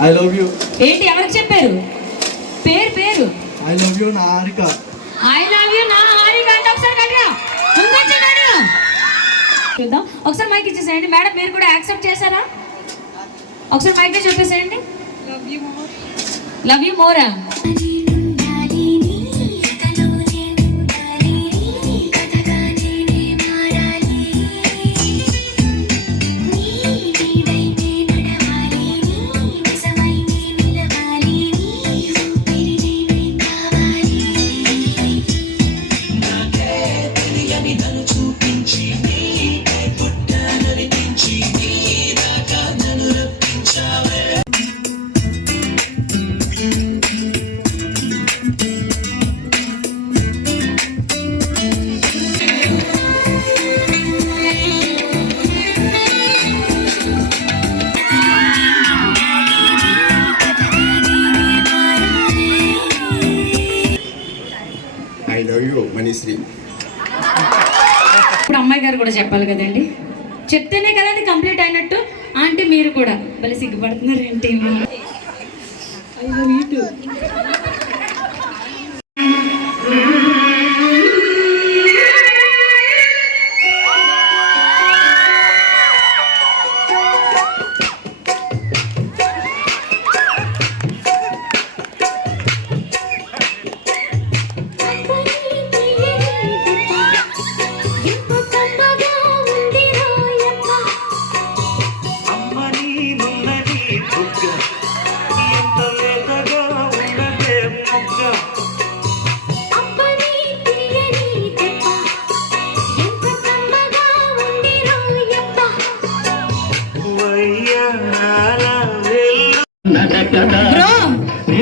I love you. ఏంటి ఎవరికి చెప్పారు? పేరు పేరు ఐ లవ్ యూ నా హారిక. ఐ లవ్ యూ నా హారిక అంటే ఒకసారి గట్టిగా చూద్దాం. ఒకసారి మైక్ ఇచ్చేసేయండి మేడం. మీరు కూడా యాక్సెప్ట్ చేశారా? ఒకసారి మైక్ చెప్పేసేయండి. Love you Mora. I love you Manishri. ఇప్పుడు అమ్మాయి గారు కూడా చెప్పాలి కదండి. చెప్తేనే కదండి కంప్లీట్ అయినట్టు. అంటే మీరు కూడా భలే సిగ్గుపడుతున్నారు ఏంటి?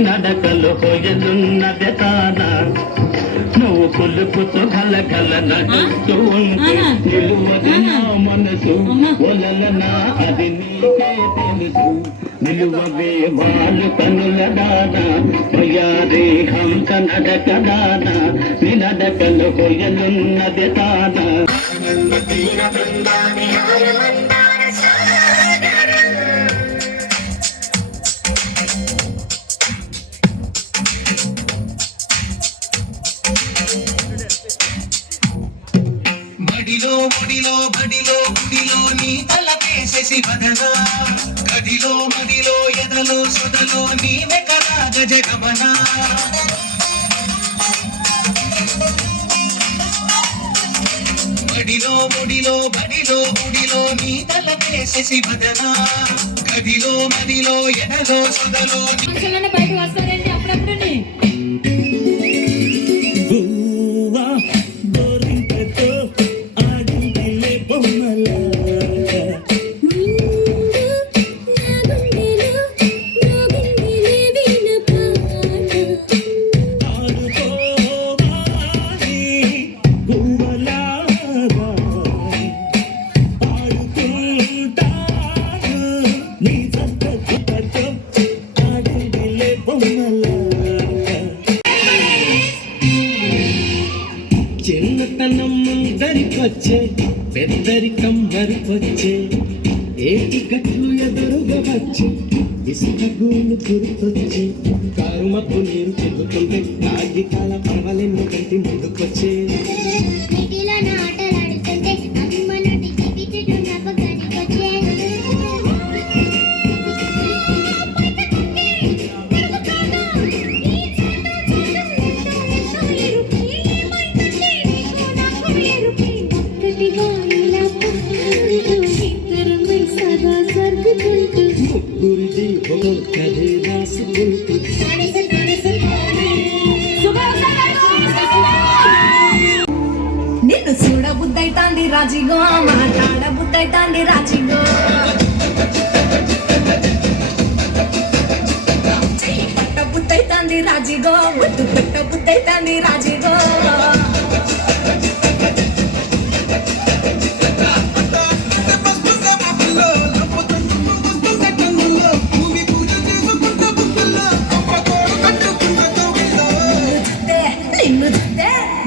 నడకలు పోయలున్నది తాన నువ్వు కొలుపుతో గలగల నడుస్తూ ఉంటే నిలువది నా మనసు ఒలలనా అది నీకే తెలుసు నిలువవే వాళ్ళు కనుల దానా పోయారే హంస నడక దానా నీ నడకలు పోయలున్నది తాన బడిలో ముడిలో బడిలో గుడిలో నీ తల కేసేసి బదనా గడిలో మడిలో ఎదలో సొదలో నీవే కదా గజగమనా బడిలో ముడిలో బడిలో గుడిలో నీ తల కేసేసి బదనా గడిలో మడిలో ఎదలో సొదలో బయట వస్తారండి అప్పుడప్పుడు. చిన్నతనం ముందరికొచ్చే పెద్దరికం వరకొచ్చే ఏటి గట్లు ఎదురుగా వచ్చే ఇసుక గూలు గుర్తొచ్చే కారుమప్పు నీరు చెబుతుంటే కాగితాల పర్వాలెన్నో కంటి ముందుకొచ్చే నిన్ను చూడబుద్దైతాంది రాజిగో మాట్లాడబుద్దైతాంది రాజిగో పట్టబుద్దైతాంది రాజిగో ముద్దు పెట్టబుద్దైతాంది రాజిగో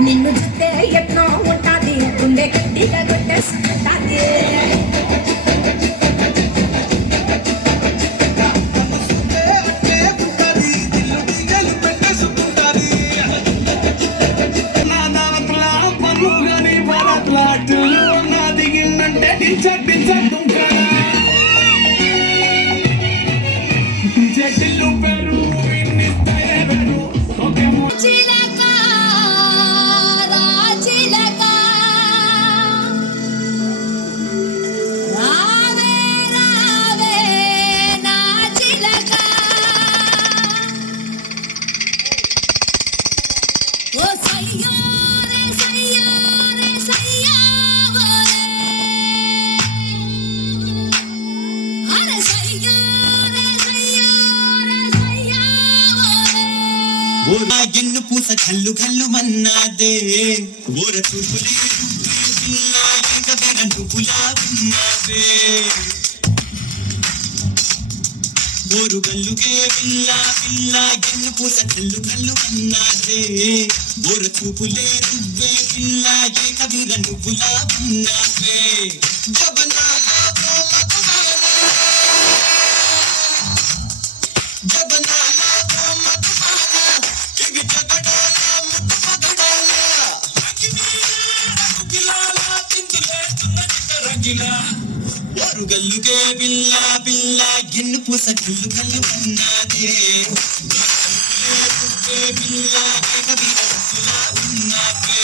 నిన్ను చూస్తే ఎట్నో ఉంటాది గుండె గట్టిగా కొట్టేసుకుంటాది ఓరా ఎన్ను పూస కల్లు కల్లు మన్నాదే ఓర చూపులే పిల్లా ఏకబిర నువ్వులా ఉన్నావే ఓరు గల్లుకే పిల్లా పిల్లా ఎన్ను పూస కల్లు కల్లు మన్నాదే ఓర చూపులే నువ్వే పిల్లా ఏకబిర నువ్వులా ఉన్నావే జబనాలా జబనాలా వారు గల్లుకే పిల్ల పిల్ల ఎన్ను పూస కల్లు కల్లు ఉన్నదే పిల్ల ఉన్నదే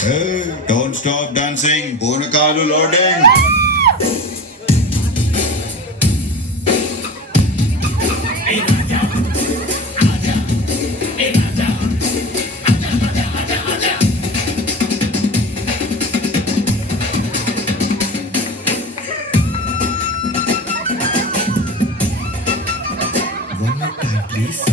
Hey, don't stop dancing. Bonakalu loading. One more time, please.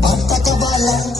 Pata kabala,